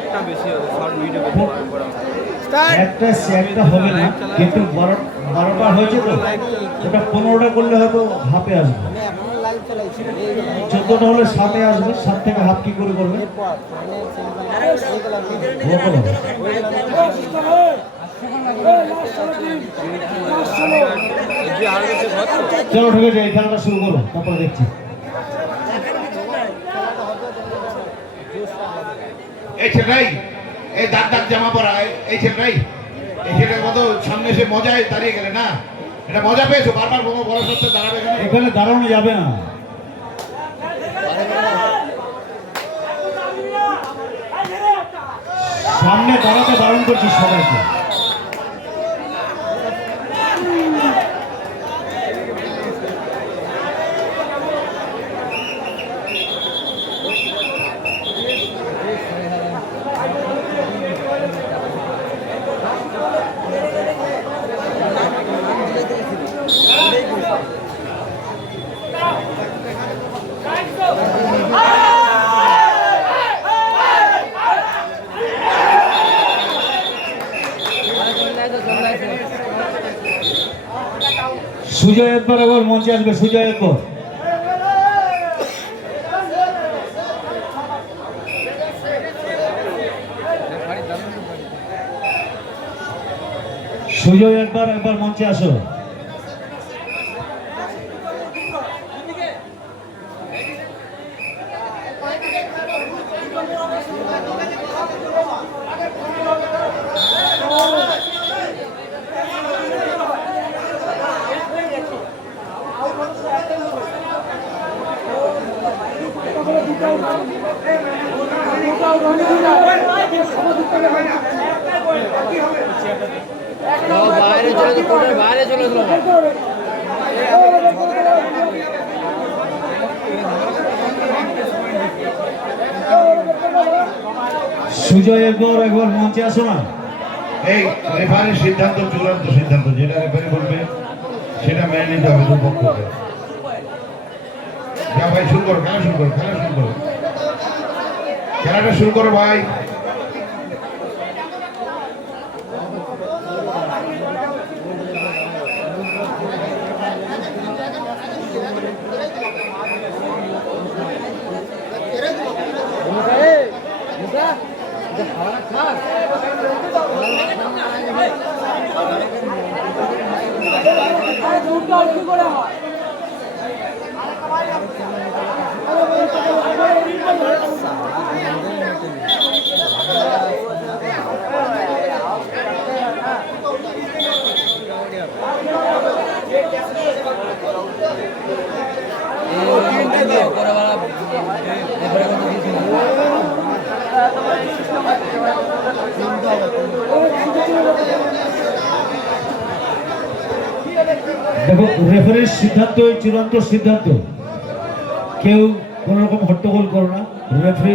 শর্টটা বেশি হবে, short video বেশি করা একটা হবে না, কিন্তু 12টা হয়েছে তো, ওটা 15টা করলে হয়তো হাফে আসবে, 14টা হলে 7-এ আসবে, 7 থেকে হাফ কি করে করবে? চলো ঠিক আছে, এই খেলাটা শুরু করো, তারপরে দেখছি। এই ছেলেটাই, এই দাগ দাগ জামা পরা এই ছেলেটাই, এই ছেলেটার মতো সামনে এসে মজায় দাঁড়িয়ে গেলে না, এটা মজা পেয়েছো? বারবার বড় সত্য দাঁড়াবে এখানে দাঁড়ানো যাবে না, সামনে দাঁড়াতে বারণ করছিস সবাইকে। সুজয় একবার মঞ্চে আসবে, সুজয় একবার। সুজয় একবার মঞ্চে আসো। বাইরে চলে গেল। সুজয় একবার মঞ্চে আসো না। এই রেফারির সিদ্ধান্ত চূড়ান্ত সিদ্ধান্ত, যেটা রেফারি বলবে সেটা মেনে নিতে হবে দুপক্ষকে। যা ভাই শুরু করো, খেলা শুরু করো, খেলাটা শুরু করো ভাই। দেখো, রেফারির সিদ্ধান্ত চূড়ান্ত সিদ্ধান্ত, কেউ কোন রকম হট্টগোল করো না। রেফারি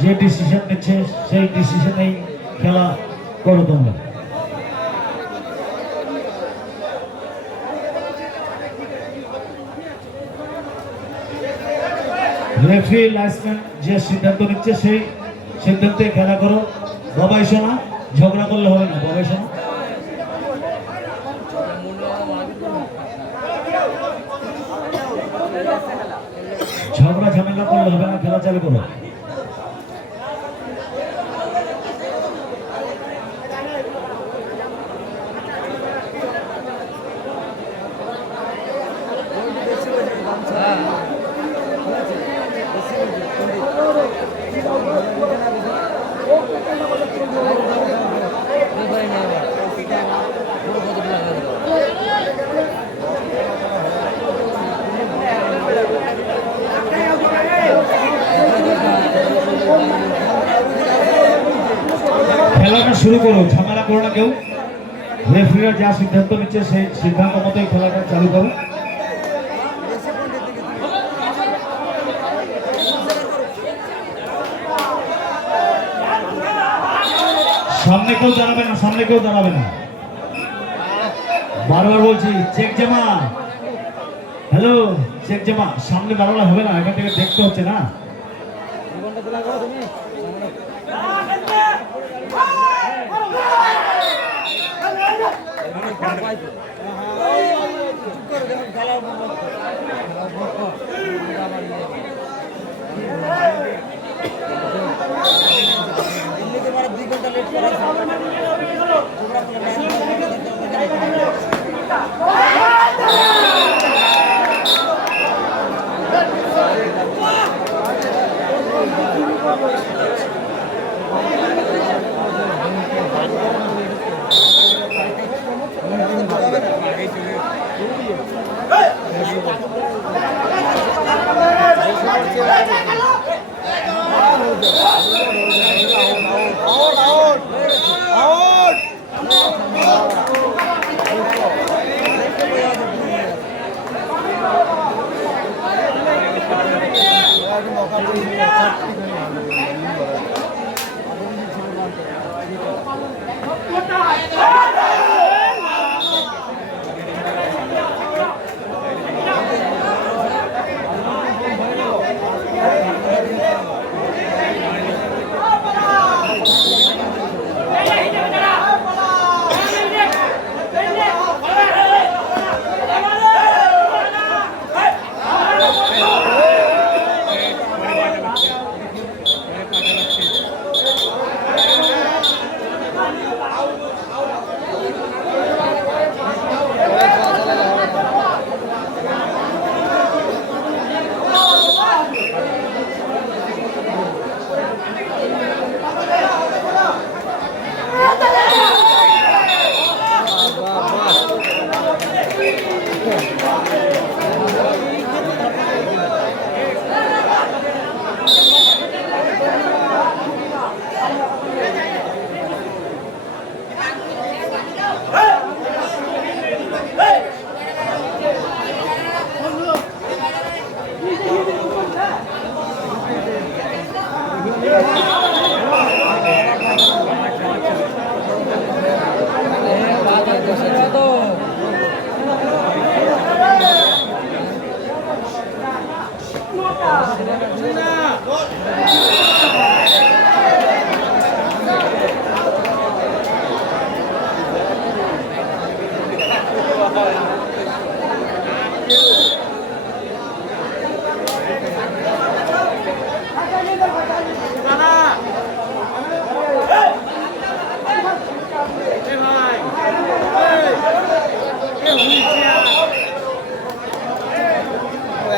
যে ডিসিশন নিচ্ছে সেই ডিসিশনেই খেলা করো তোমরা। রেফারি লাইসম্যান যে সিদ্ধান্ত নিচ্ছে সেই সিদ্ধান্তে খেলা করো। বাবাই শোনা, ঝগড়া করলে হবে না। বাবাই শোনা, ঝগড়া ঝামেলা করলে হবে না, খেলা চালু করো। খেলাটা শুরু করো, ঝামেলা করো না কেউ। রেফারিরা যা সিদ্ধান্ত নিচ্ছে সেই সিদ্ধান্ত মতোই খেলাটা চালু করো। সামনে কেউ দাঁড়াবে না, সামনে কেউ দাঁড়াবে না। বারবার বলছি, চেক জামা, হ্যালো চেক জামা, সামনে দাঁড়ালে হবে না, এখান থেকে দেখতে হচ্ছে না।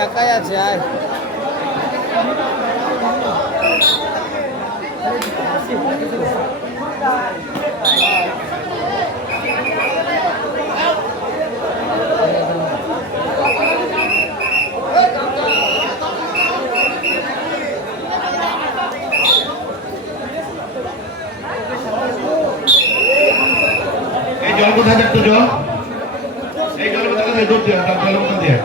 একাই আছে আর এই জল কোথায় দেখতো জল এই জল কোথায় দুধ দিয়ে জল কোথায় দিয়ে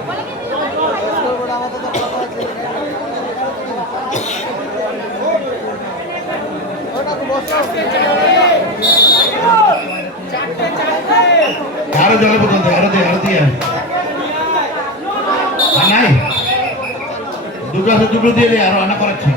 আরো জলের বোতল দে আরো দিয়ে নাই দুটো আছে দুটো দিয়ে দে আরো আনা করাচ্ছে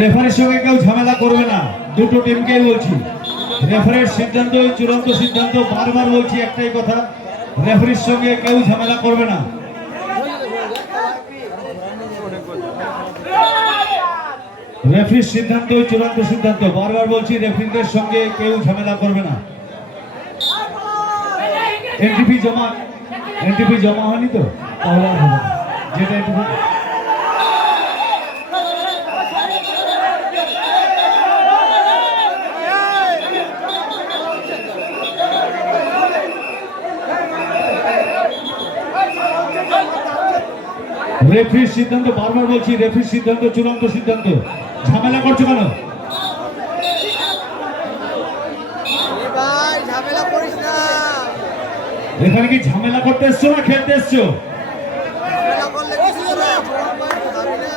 রেফারির সঙ্গে কেউ ঝামেলা করবে না, দুটো টিমকেই বলছি। রেফারির সিদ্ধান্ত চূড়ান্ত সিদ্ধান্ত, বারবার বলছি একটাই কথা, রেফারির সঙ্গে কেউ ঝামেলা করবে না। রেফারির সিদ্ধান্ত চূড়ান্ত সিদ্ধান্ত, বারবার বলছি, রেফারিদের সঙ্গে কেউ ঝামেলা করবে না। এনটিপি জমা হয়নি তো, তাহলে আর হবে না। যেটা এনটিপি রেফারির সিদ্ধান্ত, বারবার বলছি, রেফারির সিদ্ধান্ত চূড়ান্ত সিদ্ধান্ত। ঝামেলা করছো কেন? ভাই ঝামেলা করিস না। এখানে কি ঝামেলা করতে এসছো না খেলতে এসছো? ঝামেলা করলে কিছু হবে না।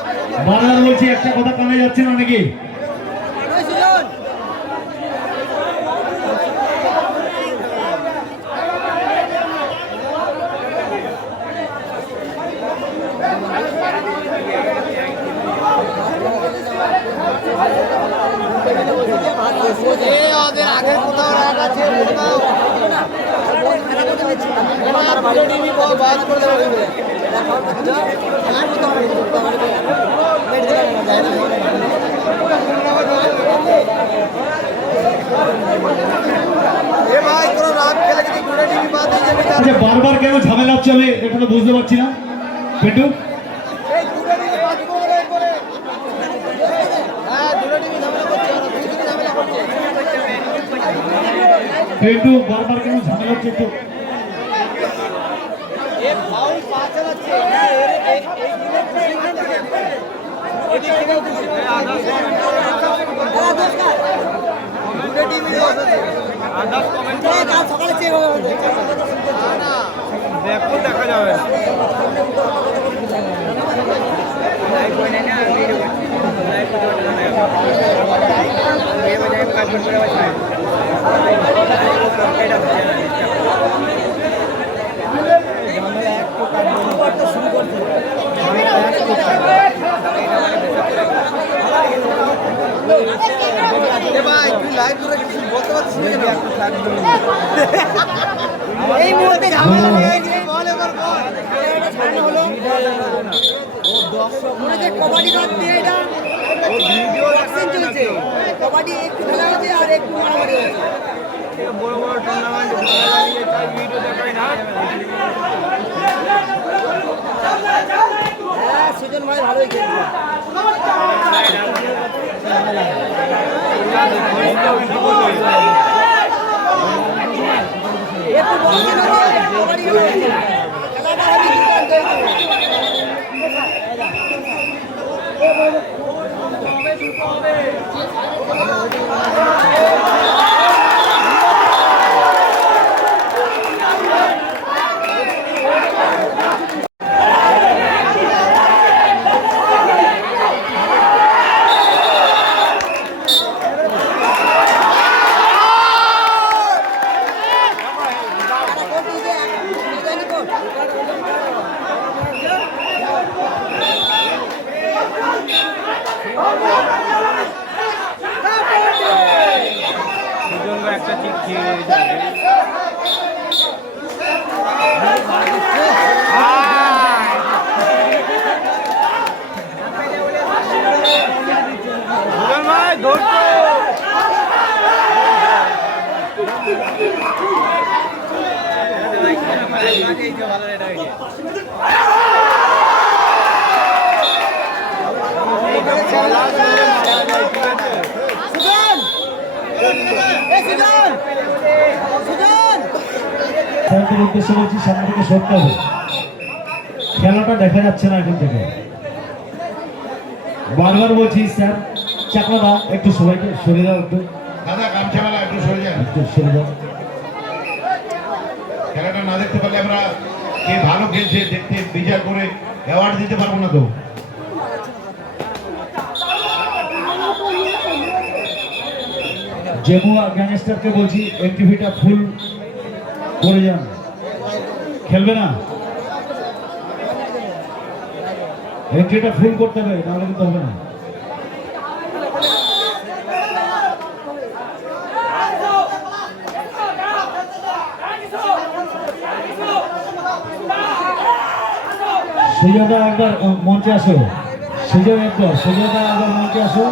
বারবার বলছি, একটা কথা কানে যাচ্ছে না নাকি? ওদের আগের কোথাও রাগ আছে কোথাও বাদ করে দেবে। এ ভাই কোনো রাগ খেলে যদি ঘুরে টিভি বাদ দিয়ে যাবে। আচ্ছা, বারবার কেন ঝামেলা হচ্ছে আমি এখনো বুঝতে পারছি না। পেটু এই ঘুরে টিভি বাদ করে করে হ্যাঁ ঘুরে টিভি ঝামেলা করছে, দুই দিন ঝামেলা করছে। পেটু বারবার কেন ঝামেলা হচ্ছে একটু? এ ফাউল পা চালাচ্ছে এদিক থেকে ঘুরে টিভি আদার্স কমেন্ট কাল সকালে চেক হবে না দেখো দেখা যাবে লাইভ হয় না ভিডিও লাইভ করতে হবে এই বাজারে কাজ করে আছে এটা ঝামেলা এক তো কাজ করতে শুরু করতে ভাই তুই লাইভ করে কিছু বলতে পারছিস না একটা থাকবে এই মুহূর্তে ঝামেলা হয়ে গেছে বল এবার বল এটা ছাড়ানো হলো ও দর্শক মনে যে কবাডি বাদ দিয়ে এটা ও ভিডিও অ্যাকশন চলছে কবাডি একটু খেলা হচ্ছে আর একটু মারামারি হচ্ছে এটা বড় বড় টুর্নামেন্ট ভালো লাগে তাই ভিডিও দেখাই না হ্যাঁ সুজন ভাই ভালোই খেলছে একটু বলছি না কবাডি খেলাটা একটা ঠিক খেয়ে যাবে উদ্দেশ্যে বলছি, সামনে থেকে সরতে হবে, খেলাটা দেখা যাচ্ছে না এখন থেকে। বারবার বলছি স্যার চাকলাদা একটু সবাইকে সরে দাও, একটু দাদা গামছা মেলা একটু সরে যান। একটু সরে দাও। খেলাটা না দেখতে পারলে আমরা কে ভালো খেলছে দেখতে বিচার করে অ্যাওয়ার্ড দিতে পারবো না তো। জেমুয়া গ্যাংস্টারকে বলছি অ্যাক্টিভিটা ফুল করে যান, খেলবে না, অ্যাক্টিভিটা ফুল করতে হবে, নাহলে কিন্তু হবে না। সুজাতা একবার মঞ্চে আসো, সুজাতা একবার মঞ্চে আসো।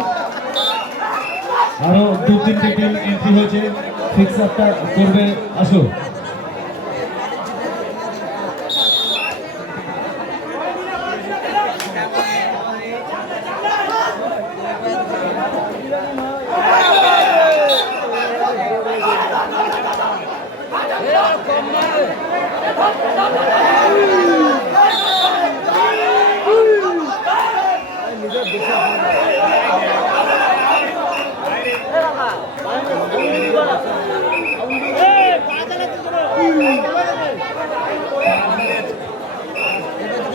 আরো 2-3টে টিম এন্ট্রি হয়েছে, ফিক্সারটা করবে, আসো।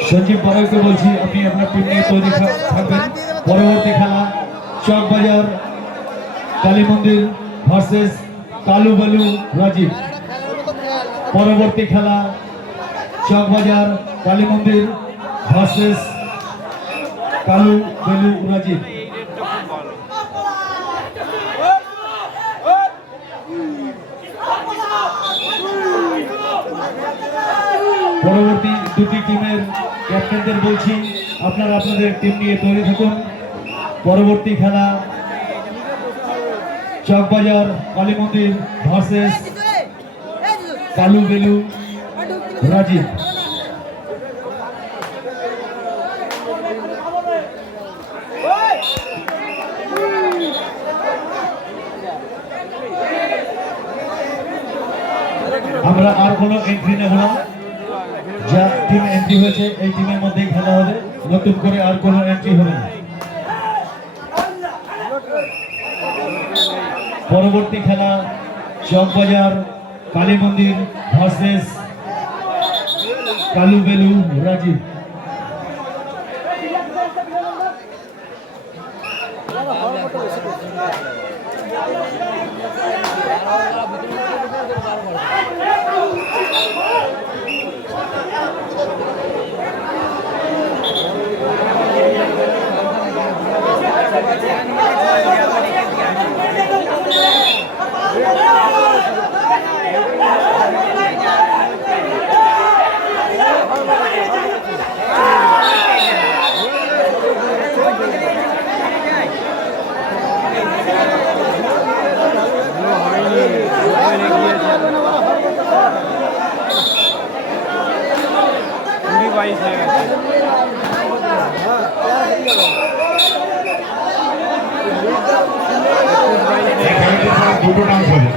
সঞ্জীব বড়াইকে বলছি আপনি আপনার টিম নিয়ে তৈরি থাকবেন। পরবর্তী খেলা চকবাজার কালী মন্দির ভার্সেস কালু বালু রাজীব। পরবর্তী খেলা চকবাজার কালী মন্দির ভার্সেস কালু বালু রাজীব। পরবর্তী দুটি টিমের ক্যাপ্টেনদের বলছি আপনারা আপনাদের টিম নিয়ে তৈরি থাকুন। পরবর্তী খেলা চকবাজার কালী মন্দির ভার্সেস কালু বেলু রাজীব। আমরা আর কোনো এন্ট্রি নেব না, যা টিম এন্ট্রি হয়েছে এই টিমের মধ্যেই খেলা হবে, নতুন করে আর কোনো এন্ট্রি হবে না। পরবর্তী খেলা চকবাজার কালী মন্দির ভার্সেস কালু বেলু রাজীব। দুটো ডান্স হবে।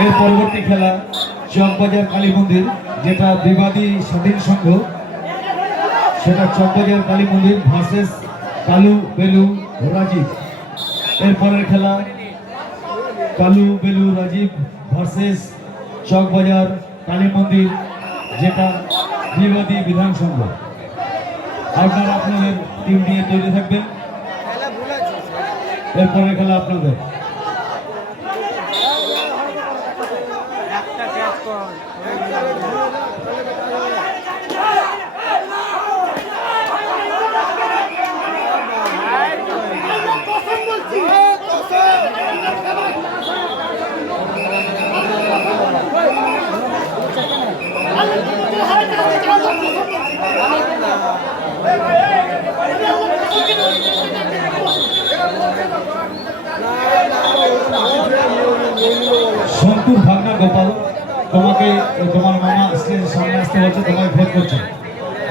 এর পরবর্তী খেলা চকবাজার কালী মন্দির, যেটা বিবাদী স্বাধীন সংঘ, সেটা চকবাজার কালী মন্দির ভার্সেস কালু বেলু রাজীব। এরপরের খেলা কালু বেলু রাজীব ভার্সেস চকবাজার কালী মন্দির, যেটা বিবাদী বিধান সংঘ। আপনারা আপনাদের টিম নিয়ে তৈরি থাকবেন, এরপরের খেলা আপনাদের। সন্তুর ভাগনা গোপাল, তোমাকে তোমার মামা স্টেজের সামনে আসতে বলছে, তোমায় ভোট করছে।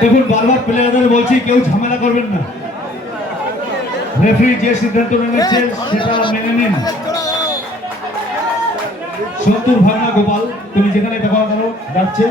দেখুন বারবার প্লেয়ারদের বলছি কেউ ঝামেলা করবেন না, রেফারি যে সিদ্ধান্ত নিচ্ছে সেটা মেনে নিন। সন্তুর ভাগনা গোপাল, তুমি যেখানে দেখা করো ডাকছে।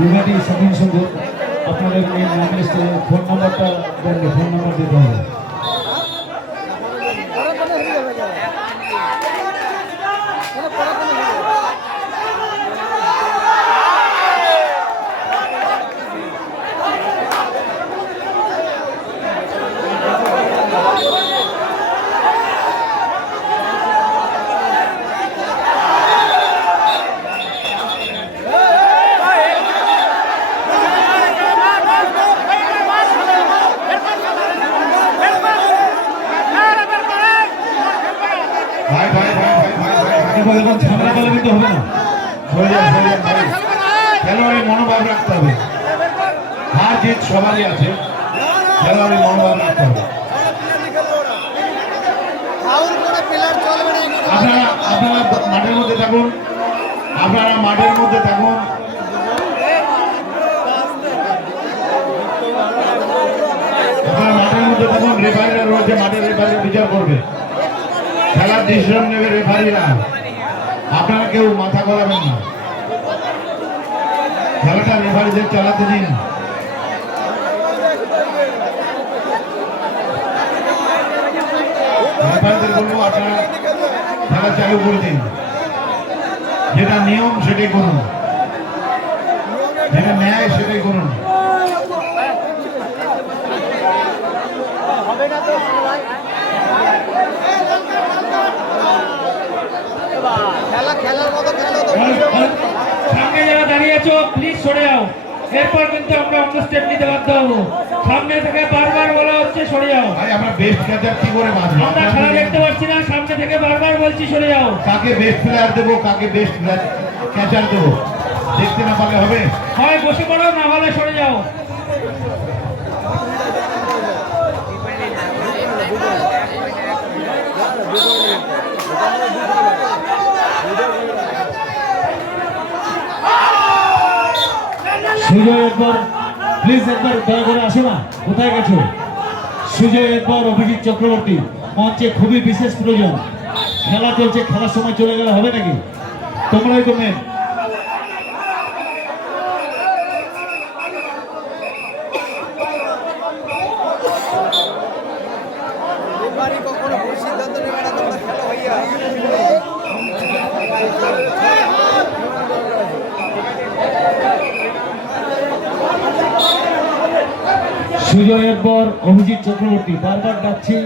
বিভাগী স্বাধীন সংঘ আপনাদের এই নাম লিস্টে ফোন নাম্বারটা দেন, ফোন নাম্বার দিতে হবে। ভাই ভাই ভাই ভাই ভাই ভাই দেখো এখন ঝামেলা করলে কিন্তু হবে না। খেলোয়াড়ের মনোভাব রাখতে হবে, হার জিত সবারই আছে, খেলোয়াড়ের মনোভাব রাখতে হবে। আপনারা আপনারা মাঠের মধ্যে থাকুন, আপনারা মাঠের মধ্যে থাকুন। আপনারা মাঠের মধ্যে থাকুন, রেফারিরা রয়েছে মাঠের, রেফারিরা বিচার করবে, খেলার ডিসিশন নেবে রেফারিরা। আপনারা কেউ মাথা গলাবেন না, খেলাটা রেফারিদের চালাতে দিন। রেফারিদের বলবো আপনারা খেলা চালু করে দিন, যেটা নিয়ম সেটাই করুন, যেটা ন্যায় সেটাই করুন। সামনে যারা দাঁড়িয়ে আছো প্লিজ সরে যাও, এরপর কিন্তু আমরা অন্য স্টেপ নিতে বাধ্য হবো। সামনে থেকে বারবার বলা হচ্ছে সরে যাও। ভাই আমরা বেস্ট ক্যাচার কি করে বাঁচবো? আমরা খেলা দেখতে পাচ্ছি না, সামনে থেকে বারবার বলছি সরে যাও। কাকে বেস্ট প্লেয়ার দেবো, কাকে বেস্ট ক্যাচার দেবো দেখতে না পারলে হবে? হয় বসে পড়ো, না হলে সরে যাও। সুজয় একবার প্লিজ একবার দয়া করে আসো না, কোথায় গেছো? সুজয় একবার অভিজিৎ চক্রবর্তী মঞ্চে খুবই বিশেষ প্রয়োজন, খেলা চলছে, খেলার সময় চলে গেলে হবে নাকি? তোমরাই তো মেন। সুজয়ের পর অভিজিৎ চক্রবর্তী, বারবার ডাকছি।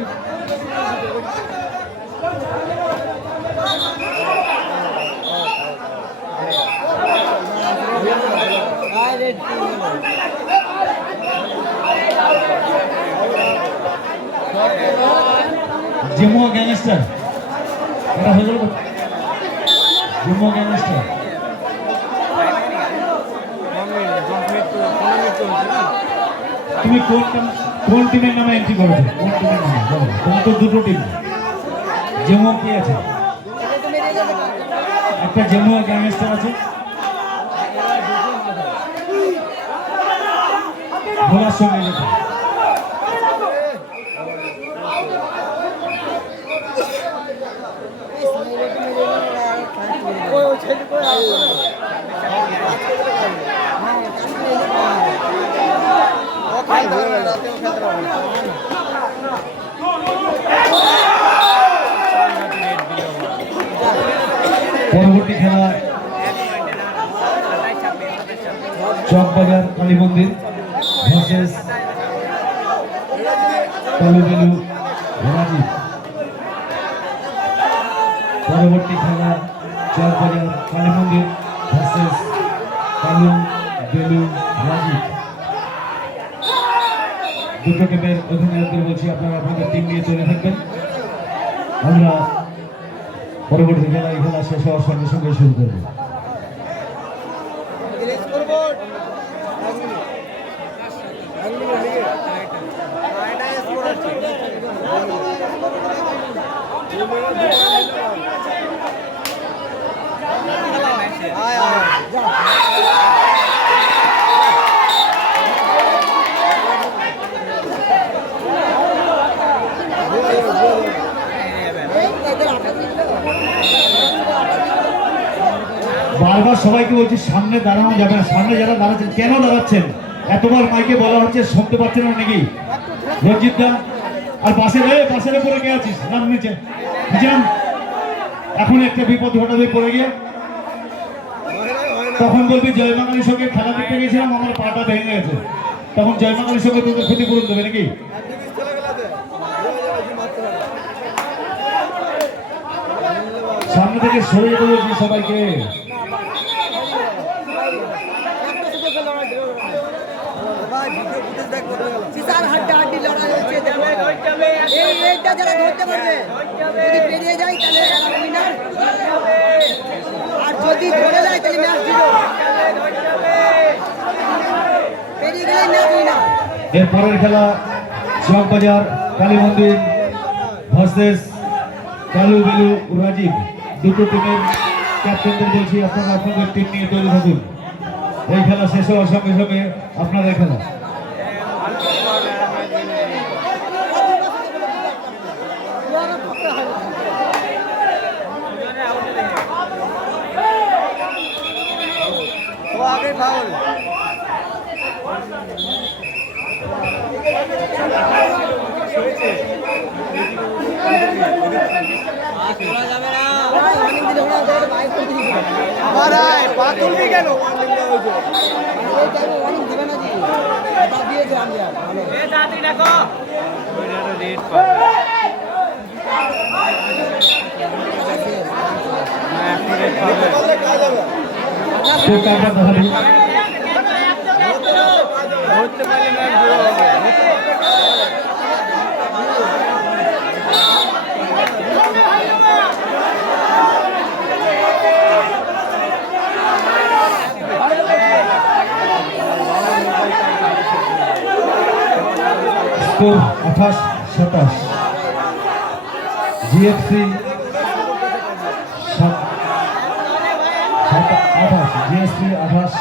জিমুয়া গ্যাংস্টার, এটা হয়ে গেল জিমুয়া গ্যাংস্টার। তুমি কোন টিমের নামে এন্ট্রি করেছো? কোন টিমের নামে বলো? তোমার তো দুটো টিম, জেমুয়া কি আছে? একটা জেমুয়া গ্যাংস্টার আছে, ভোলার সঙ্গে যেতে। পরবর্তী খেলা চকবাজার কালী মন্দির ভার্সেস কালুবেলু রাজীব। পরবর্তী খেলা চকবাজার কালী মন্দির ভার্সেস কালুবেলু রাজীব। দুটো টিমের অধিনায়কদের বলছি আপনারা আপনাদের টিম নিয়ে চলে থাকবেন। আমরা পরবর্তী খেলা এই খেলা শেষ হওয়ার সঙ্গে সঙ্গে শুরু করবে। বারবার সবাইকে বলছি সামনে দাঁড়ানো যাবে না। সামনে যারা দাঁড়াচ্ছেন কেন দাঁড়াচ্ছেন? এতবার মাইকে বলা হচ্ছে, শুনতে পাচ্ছেন না নাকি? রঞ্জিত দা আর পাশের পরে কে আছিস? নাম নিচে যান। এখন একটা বিপদ ঘটাবে পড়ে গিয়ে, তখন বলবি জয়বাঙালির সঙ্গে খেলা দেখতে গেছিলাম, আমার পাটা ভেঙে গেছে। তখন জয়বাঙালির সঙ্গে তোদের ক্ষতিপূরণ দেবে নাকি? সামনে থেকে সরে যেতে বলছি সবাইকে। হাড্ডাহাড্ডি লড়াই হচ্ছে, এইটা যারা ধরতে পারবে, যদি পেরিয়ে যায় তাহলে উইনার, আর যদি ধরে যায় তাহলে ম্যাচ জিরো, পেরিয়ে গেলে ম্যাচ উইনার। এরপরের খেলা চকবাজার কালী মন্দির ভার্সেস কালু বেলু রাজীব। দুটো টিমের ক্যাপ্টেনদের বলছি আপনারা আপনাদের টিম নিয়ে তৈরি থাকুন। এই খেলা শেষ হওয়ার সঙ্গে সঙ্গে আপনাদের খেলা। আগে ফাউল কেন স্কোর 28-27 জিএফসি 28 জিএফসি 28।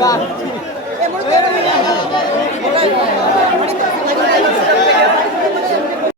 বাহ